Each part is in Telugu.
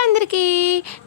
అందరికీ.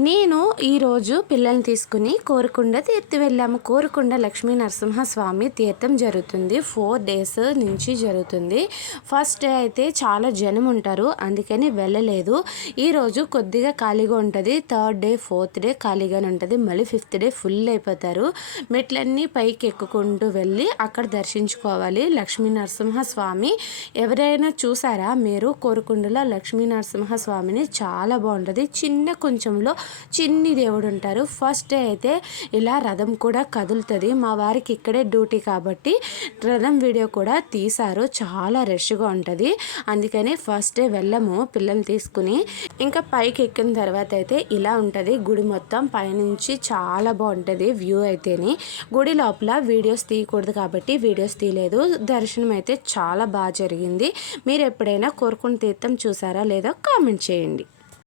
నేను ఈరోజు పిల్లల్ని తీసుకుని కోరుకుండ తీర్థం వెళ్ళాము. కోరుకుండ లక్ష్మీ నరసింహస్వామి తీర్థం జరుగుతుంది. ఫోర్ డేస్ నుంచి జరుగుతుంది. ఫస్ట్ డే అయితే చాలా జనం ఉంటారు. అందుకని వెళ్ళలేదు. ఈరోజు కొద్దిగా ఖాళీగా ఉంటుంది. థర్డ్ డే ఫోర్త్ డే ఖాళీగానే ఉంటుంది. మళ్ళీ ఫిఫ్త్ డే ఫుల్ అయిపోతారు. మెట్లన్నీ పైకి ఎక్కుకుంటూ వెళ్ళి అక్కడ దర్శించుకోవాలి. లక్ష్మీ నరసింహస్వామి ఎవరైనా చూసారా? మీరు కోరుకుండలో లక్ష్మీ నరసింహస్వామిని చాలా బాగుంటుంది. చిన్న కొంచెంలో చిన్ని దేవుడు ఉంటారు. ఫస్ట్ డే అయితే ఇలా రథం కూడా కదులుతుంది. మా వారికి ఇక్కడే డ్యూటీ కాబట్టి రథం వీడియో కూడా తీశారు. చాలా రష్గా ఉంటుంది. అందుకని ఫస్ట్ డే వెళ్ళము పిల్లల్ని తీసుకుని. ఇంకా పైకి ఎక్కిన తర్వాత అయితే ఇలా ఉంటుంది. గుడి మొత్తం పైనుంచి చాలా బాగుంటుంది వ్యూ అయితేని. గుడి లోపల వీడియోస్ తీయకూడదు కాబట్టి వీడియోస్ తీయలేదు. దర్శనం అయితే చాలా బాగా జరిగింది. మీరు ఎప్పుడైనా కోరుకుని తీర్థం చూసారా లేదో కామెంట్ చేయండి.